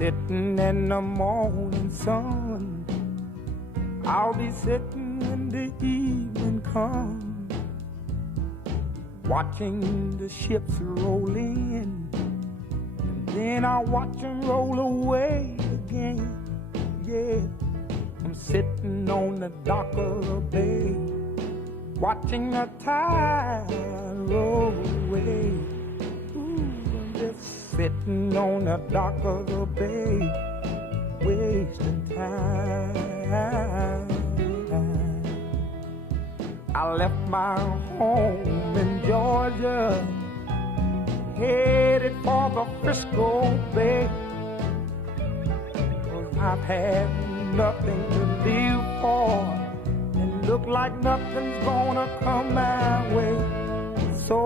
sitting in the morning sun. I'll be sitting when the evening comes, watching the ships roll in, and then I'll watch them roll away again. Yeah, I'm sitting on the dock of the bay, watching the tide roll away. Ooh, I'm just sitting on the dock of the bay, wasting time. I left my home in Georgia, headed for the Frisco Bay, 'cause I've had nothing to live for, and look like nothing's gonna come my way. So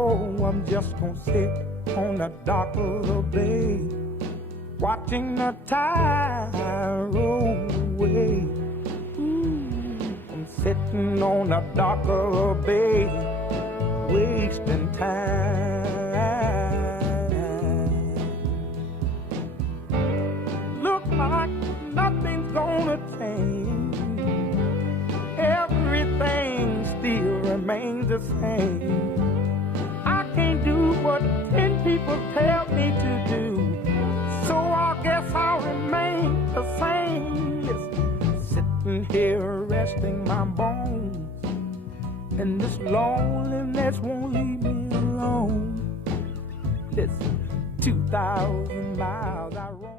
I'm just gonna sit on the dock of the bay, watching the tide roll away. I'm sitting on the dock of the bay, wasting time. Look like nothing's gonna change, everything still remains the same. I can't do what 10 people tell me to do, so I guess I'll remain the same. Listen, sitting here resting my bones, and this loneliness won't leave me alone. Listen, 2,000 miles I roam.